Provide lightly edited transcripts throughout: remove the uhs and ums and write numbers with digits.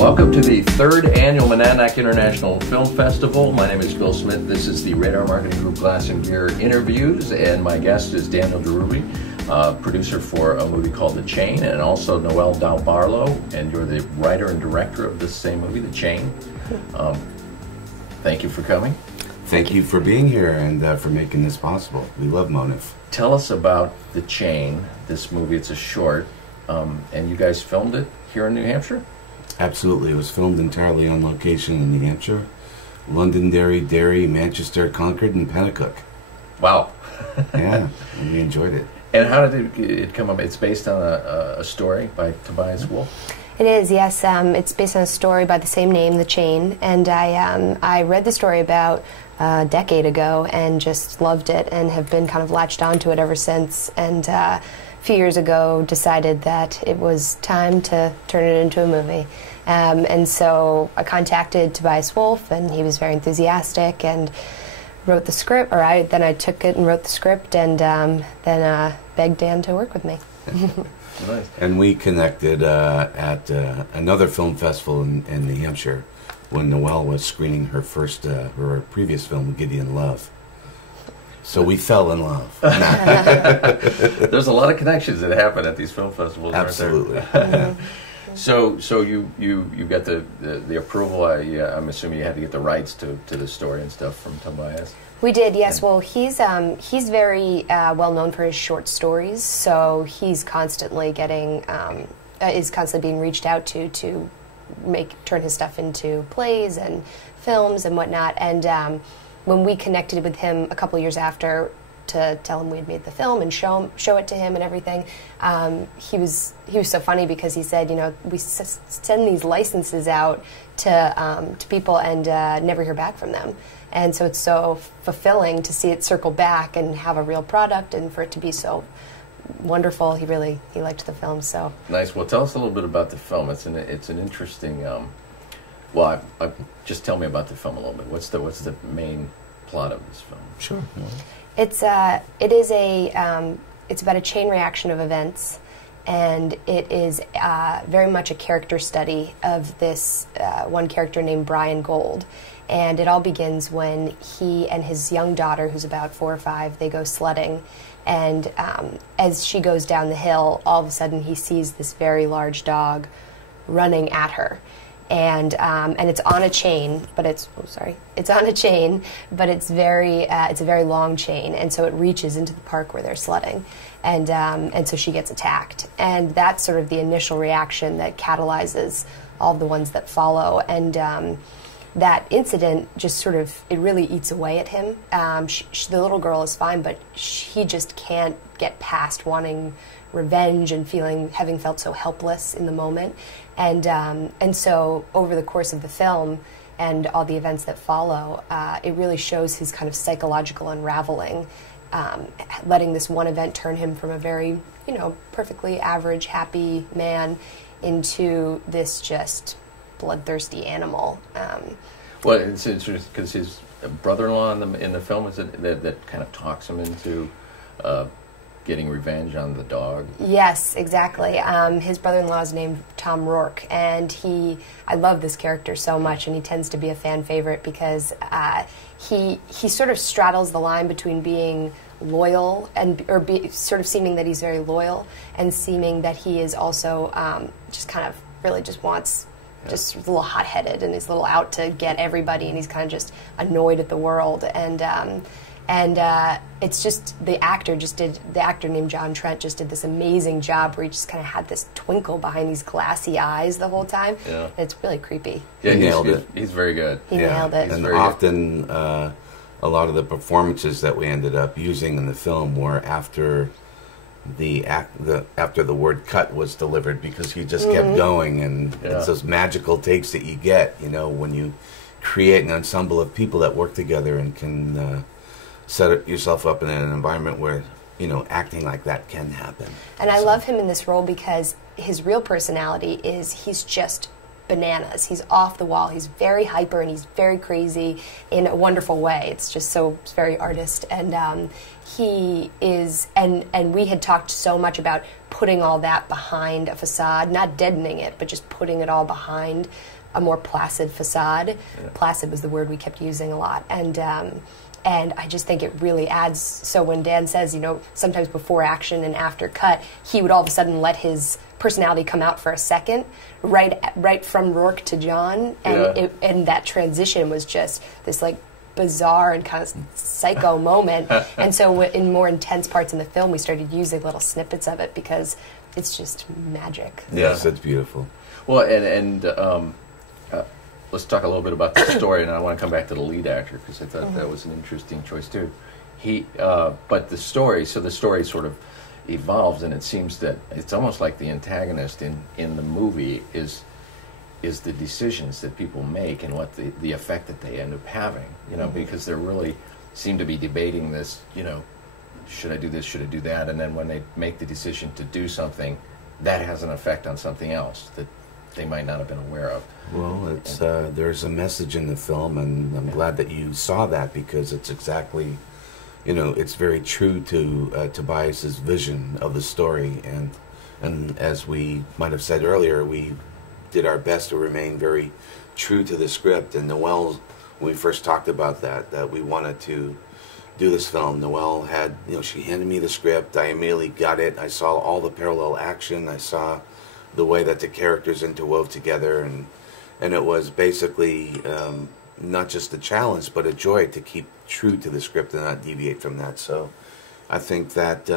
Welcome to the third annual Monadnock International Film Festival. My name is Bill Smith. This is the Radar Marketing Group Glass and Gear interviews, and my guest is Daniel Berube, producer for a movie called The Chain, and also Noel Barlow, and you're the writer and director of this same movie, The Chain. Thank you for coming. Thank you for being here and for making this possible. We love Monif. Tell us about The Chain, this movie. It's a short, and you guys filmed it here in New Hampshire? Absolutely. It was filmed entirely on location in New Hampshire. Londonderry, Derry, Manchester, Concord, and Pennacook. Wow. Yeah, and we enjoyed it. And how did it come up? It's based on a story by Tobias Wolff? It is, yes. It's based on a story by the same name, The Chain. And I read the story about a decade ago and just loved it and have been kind of latched onto it ever since. And a few years ago decided that it was time to turn it into a movie. And so I contacted Tobias Wolff, and he was very enthusiastic and wrote the script, then I took it and wrote the script, and then begged Dan to work with me. Nice. And we connected at another film festival in New Hampshire when Noel was screening her previous film, Gideon Love. So we fell in love. There's a lot of connections that happen at these film festivals. Absolutely. Aren't there? So you got the approval. I'm assuming you had to get the rights to the story and stuff from Tobias. We did, yes. Well, he's very well known for his short stories, so he's constantly being reached out to turn his stuff into plays and films and whatnot. And when we connected with him a couple years after to tell him we had made the film and show it to him and everything, he was so funny because he said, we send these licenses out to people and never hear back from them. And so it's so fulfilling to see it circle back and have a real product, and for it to be so wonderful. He liked the film. So nice. Well, tell us a little bit about the film. It's an interesting. Just tell me about the film a little bit. What's the main plot of this film? Sure. It's about a chain reaction of events, and it is very much a character study of this one character named Brian Gold. And it all begins when he and his young daughter, who's about 4 or 5, they go sledding. And as she goes down the hill, all of a sudden he sees this very large dog running at her. And it's on a chain, but it's on a chain, but it's a very long chain, and so it reaches into the park where they're sledding, and so she gets attacked, and that's sort of the initial reaction that catalyzes all the ones that follow, and that incident just sort of, it really eats away at him. The little girl is fine, but he just can't get past wanting revenge and having felt so helpless in the moment. And so over the course of the film and all the events that follow, it really shows his kind of psychological unraveling, letting this one event turn him from a very, perfectly average, happy man into this just bloodthirsty animal. Well, it's interesting because his brother-in-law in the film, is it that kind of talks him into getting revenge on the dog? Yes, exactly. His brother-in-law is named Tom Rourke, and I love this character so much, and he tends to be a fan favorite because he sort of straddles the line between being loyal sort of seeming that he's very loyal, and seeming that he is also just kind of really just wants. Just a little hot-headed, and he's a little out to get everybody, and he's kind of just annoyed at the world, and it's just the actor named John Trent just did this amazing job where he just kind of had this twinkle behind these glassy eyes the whole time. Yeah. It's really creepy. Yeah, he nailed it. He's very good. He nailed it. And often a lot of the performances that we ended up using in the film were after the word cut was delivered, because you just kept going, and it's those magical takes that you get, when you create an ensemble of people that work together and can set yourself up in an environment where acting like that can happen. And I love him in this role because his real personality is he's just bananas. He's off the wall. He's very hyper and he's very crazy in a wonderful way. It's just it's very artist. And he is, and we had talked so much about putting all that behind a facade, not deadening it, but just putting it all behind a more placid facade. Yeah. Placid was the word we kept using a lot. And I just think it really adds. So when Dan says, sometimes before action and after cut, he would all of a sudden let his personality come out for a second, right from Rourke to John, and and that transition was just this like bizarre and kind of psycho moment. And so in more intense parts in the film, we started using little snippets of it because it's just magic. Yes, it's beautiful. Well, let's talk a little bit about the story, and I want to come back to the lead actor because I thought that was an interesting choice too. But the story sort of evolves, and it seems that it's almost like the antagonist in the movie is the decisions that people make and what the effect that they end up having. Because they really seem to be debating this. Should I do this? Should I do that? And then when they make the decision to do something, that has an effect on something else that they might not have been aware of. Well, there's a message in the film, and I'm glad that you saw that because it's exactly, it's very true to Tobias's vision of the story, and as we might have said earlier, we did our best to remain very true to the script. And Noel, when we first talked about that we wanted to do this film, Noel had, she handed me the script. I immediately got it. I saw all the parallel action. I saw the way that the characters interwove together, and it was basically not just a challenge, but a joy to keep true to the script and not deviate from that. So I think that,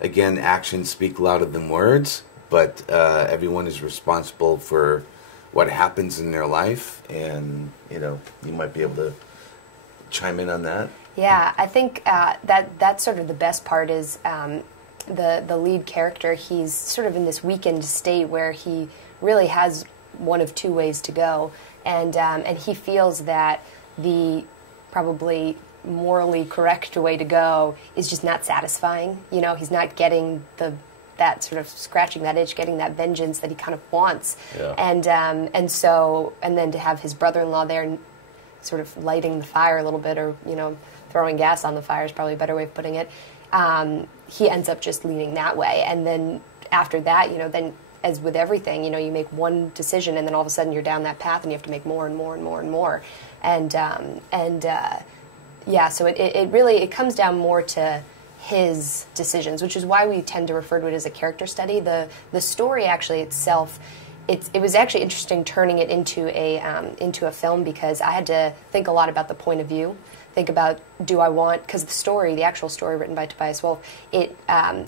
again, actions speak louder than words, but everyone is responsible for what happens in their life, and, you might be able to chime in on that. Yeah, I think that's sort of the best part is the lead character. He's sort of in this weakened state where he really has one of two ways to go, and he feels that the probably morally correct way to go is just not satisfying. He's not getting that sort of scratching that itch, getting that vengeance that he kind of wants, and then to have his brother-in-law there, sort of lighting the fire a little bit, or throwing gas on the fire is probably a better way of putting it. He ends up just leaning that way, and then after that, then as with everything, you make one decision, and then all of a sudden you're down that path, and you have to make more and more and more and more, so it really comes down more to his decisions, which is why we tend to refer to it as a character study. The story actually itself, it was actually interesting turning it into a film, because I had to think a lot about the point of view. Think about, because the actual story written by Tobias Wolff, it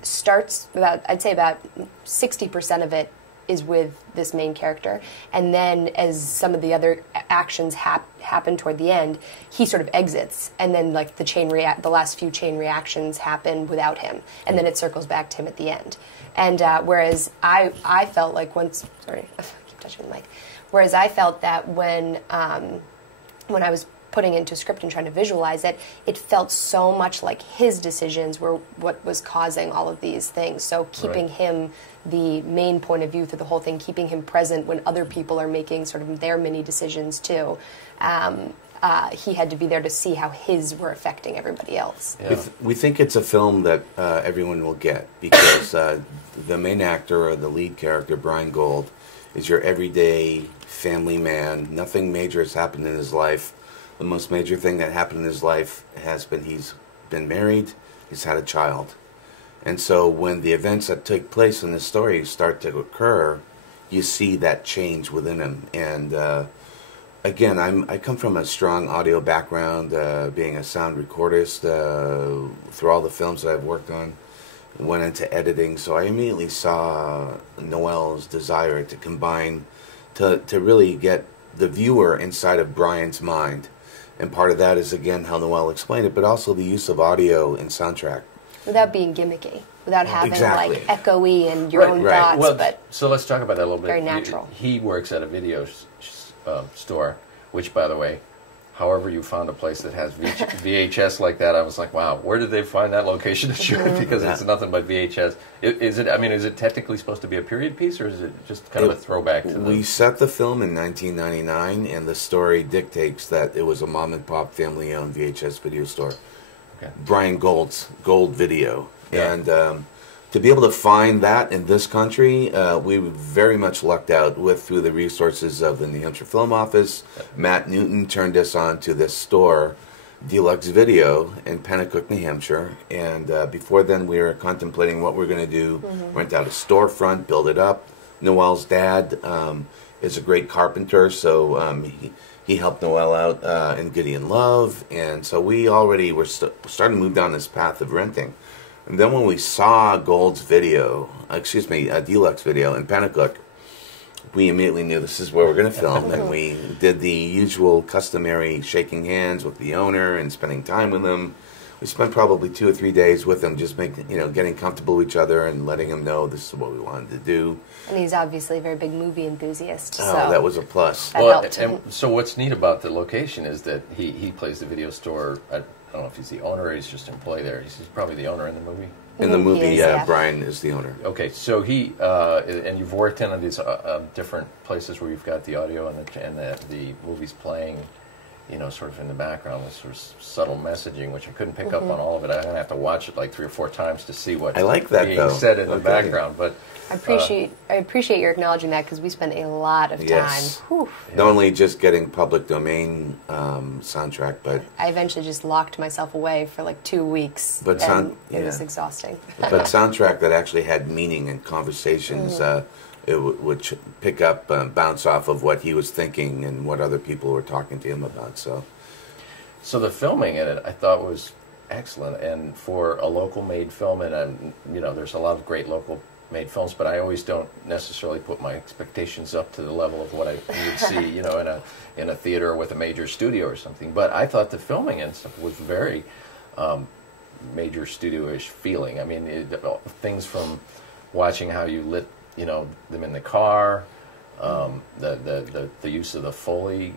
starts I'd say about 60% of it is with this main character, and then as some of the other actions happen toward the end, he sort of exits, and then like the last few chain reactions happen without him, and then it circles back to him at the end. And whereas I felt like sorry, I keep touching the mic. Whereas I felt that when I was putting it into a script and trying to visualize it, it felt so much like his decisions were what was causing all of these things. So keeping him the main point of view through the whole thing, keeping him present when other people are making sort of their mini decisions too. He had to be there to see how his were affecting everybody else. Yeah. We think it's a film that everyone will get, because the main actor, or the lead character, Brian Gold, is your everyday family man. Nothing major has happened in his life. The most major thing that happened in his life has been he's been married, he's had a child. And so when the events that take place in the story start to occur, you see that change within him. And again, I come from a strong audio background, being a sound recordist through all the films that I've worked on. Went into editing, so I immediately saw Noel's desire to combine, to really get the viewer inside of Brian's mind. And part of that is, again, how Noel explained it, but also the use of audio and soundtrack. Without being gimmicky, without having like echoey and your own thoughts. Well, but so let's talk about that a little bit. Very natural. He works at a video store, which, by the way, however you found a place that has VHS like that, I was like, wow, where did they find that location to shoot it? Because it's nothing but VHS. Is it technically supposed to be a period piece, or is it just kind of a throwback to We set the film in 1999, and the story dictates that it was a mom-and-pop family-owned VHS video store. Okay. Brian Gold's Gold Video. Yeah. And to be able to find that in this country, we were very much lucked out through the resources of the New Hampshire Film Office. Matt Newton turned us on to this store, Deluxe Video, in Pennacook, New Hampshire. And before then, we were contemplating what we're going to do. Rent out a storefront, build it up. Noel's dad is a great carpenter, so he helped Noel out in Gideon Love. And so we already were starting to move down this path of renting. And then when we saw Deluxe Video in Pennacook, we immediately knew this is where we're going to film. And we did the usual customary shaking hands with the owner and spending time with him. We spent probably 2 or 3 days with him, just getting comfortable with each other and letting him know this is what we wanted to do. And he's obviously a very big movie enthusiast. Oh, so that was a plus. And so what's neat about the location is that he plays the video store. I don't know if he's the owner or he's just an employee there. He's probably the owner in the movie. In the movie, is, yeah. Brian is the owner. Okay, so and you've worked in these different places where you've got the audio and the movies playing, sort of in the background with sort of subtle messaging, which I couldn't pick up on all of it. I'm going to have to watch it like 3 or 4 times to see what's being said in the background. But I appreciate your acknowledging that, because we spend a lot of time. Yes. Not only just getting public domain soundtrack, but I eventually just locked myself away for like 2 weeks. It was exhausting. But soundtrack that actually had meaning and conversations. It would pick up, bounce off of what he was thinking and what other people were talking to him about. So the filming in it, I thought, was excellent, and for a local-made film, and there's a lot of great local-made films, but I always don't necessarily put my expectations up to the level of what I would see, in a theater with a major studio or something. But I thought the filming and stuff was very major studio-ish feeling. I mean, things from watching how you lit them in the car, the use of the Foley.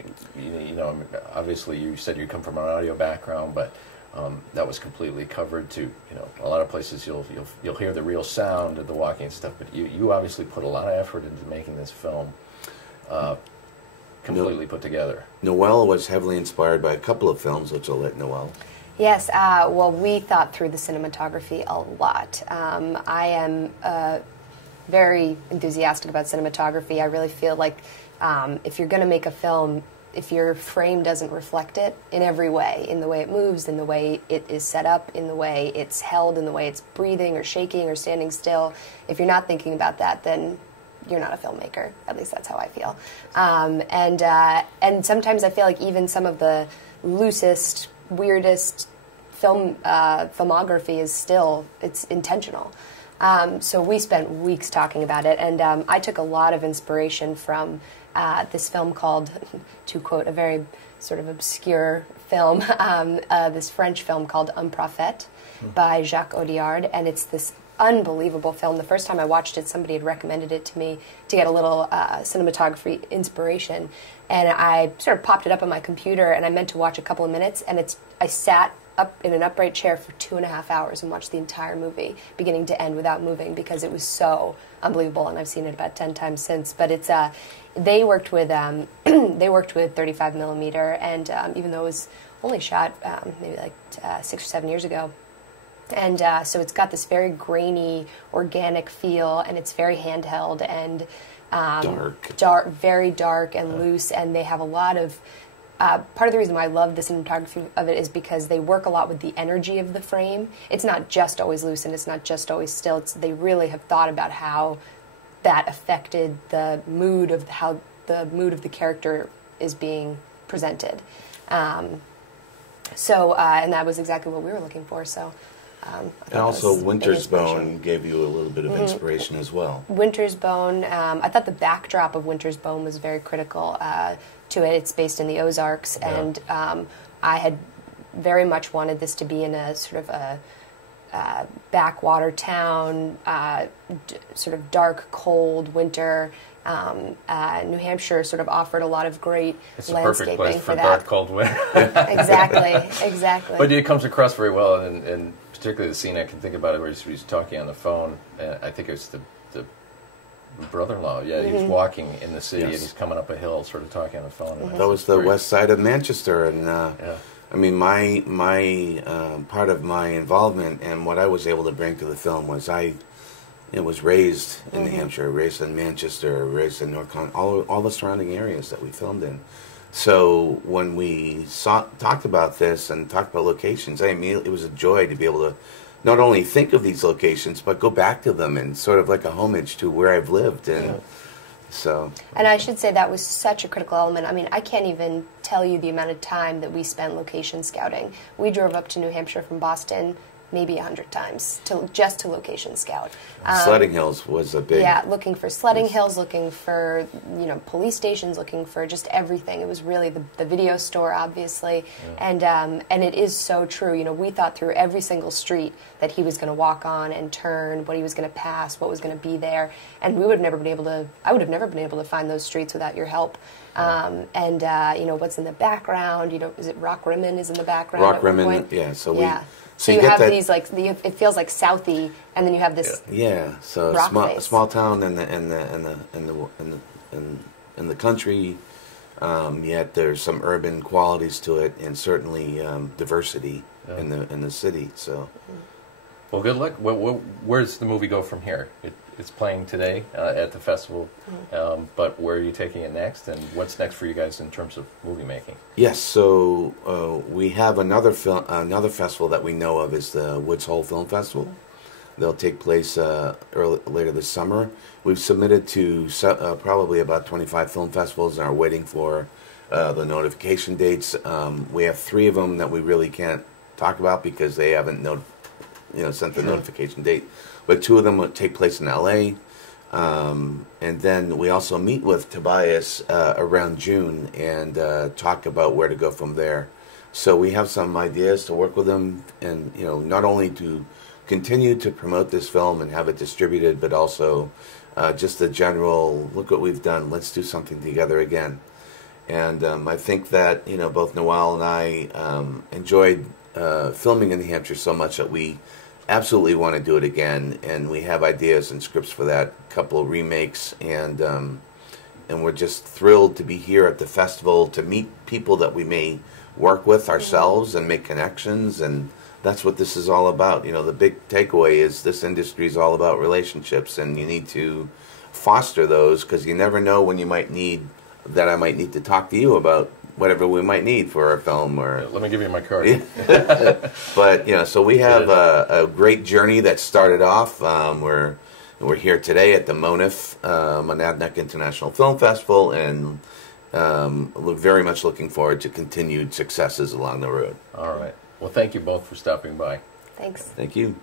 Obviously you said you come from an audio background, but that was completely covered to. A lot of places you'll hear the real sound of the walking and stuff, but you obviously put a lot of effort into making this film completely put together. Noel was heavily inspired by a couple of films, which I'll let Noel. Yes, well, we thought through the cinematography a lot. I am very enthusiastic about cinematography. I really feel like if you're going to make a film, if your frame doesn't reflect it in every way, in the way it moves, in the way it is set up, in the way it's held, in the way it's breathing or shaking or standing still, if you're not thinking about that, then you're not a filmmaker. At least that's how I feel. And sometimes I feel like even some of the loosest, weirdest filmography is still, it's intentional. So we spent weeks talking about it, and I took a lot of inspiration from this film called, to quote a very sort of obscure film, this French film called Un Prophète by Jacques Audiard, and it's this unbelievable film. The first time I watched it, somebody had recommended it to me to get a little cinematography inspiration, and I sort of popped it up on my computer, and I meant to watch a couple of minutes, and I sat up in an upright chair for 2.5 hours and watched the entire movie, beginning to end, without moving, because it was so unbelievable, and I've seen it about 10 times since. But it's they worked with 35 millimeter, and even though it was only shot maybe like 6 or 7 years ago, and so it's got this very grainy, organic feel, and it's very handheld and very dark and loose, and they have a lot of. Part of the reason why I love the cinematography of it is because they work a lot with the energy of the frame. It's not just always loose and it's not just always still. They really have thought about how that affected the mood of the character is being presented. And that was exactly what we were looking for. So. And also Winter's Bone gave you a little bit of inspiration as well. Winter's Bone, I thought the backdrop of Winter's Bone was very critical to it. It's based in the Ozarks, and I had very much wanted this to be in a sort of backwater town, sort of dark, cold winter. New Hampshire sort of offered a lot of great it's landscaping a perfect place for that. dark, cold winter. Exactly. But it comes across very well, and particularly the scene I can think about it where he's talking on the phone. I think it's the brother-in-law. Yeah, he was walking in the city and he's coming up a hill, sort of talking on the phone. That was the west side of Manchester, and I mean, my part of my involvement and what I was able to bring to the film was I was raised in New Hampshire, raised in Manchester, raised in North Con, all the surrounding areas that we filmed in. So when we talked about this and talked about locations, it was a joy to be able to not only think of these locations, but go back to them and sort of like a homage to where I've lived. And so. And I should say that was such a critical element. I mean, I can't even tell you the amount of time that we spent location scouting. We drove up to New Hampshire from Boston maybe 100 times just to location scout. Sledding Hills was a big... Yeah, looking for sledding hills, looking for, police stations, looking for just everything. It was really the video store, obviously. Yeah. And it is so true. We thought through every single street that he was going to walk on and turn, what he was going to pass, what was going to be there. And I would have never been able to find those streets without your help. What's in the background, is it Rock Rimmon is in the background? Rock Rimmon, yeah. So you have these it feels like Southie, and then you have this. Yeah, so small town in the country, yet there's some urban qualities to it, and certainly diversity in the city. So, well, good luck. Where's the movie go from here? It's playing today at the festival, but where are you taking it next, and what's next for you guys in terms of movie making? Yes, so we have another festival that we know of is the Woods Hole Film Festival. They'll take place later this summer. We've submitted to probably about 25 film festivals and are waiting for the notification dates. We have 3 of them that we really can't talk about because they haven't sent the notification date. But 2 of them will take place in LA. And then we also meet with Tobias around June and talk about where to go from there. So we have some ideas to work with him, and not only to continue to promote this film and have it distributed, but also just the general, look what we've done, let's do something together again. And I think that both Noel and I enjoyed filming in New Hampshire so much that we absolutely want to do it again, and we have ideas and scripts for that, a couple of remakes, and we're just thrilled to be here at the festival to meet people that we may work with ourselves and make connections, and that's what this is all about. The big takeaway is this industry is all about relationships, and you need to foster those because you never know when I might need to talk to you about whatever we might need for our film. Or let me give you my card. But so we have a great journey that started off. We're here today at the Monadnock International Film Festival, and very much looking forward to continued successes along the road. All right. Well, thank you both for stopping by. Thanks. Thank you.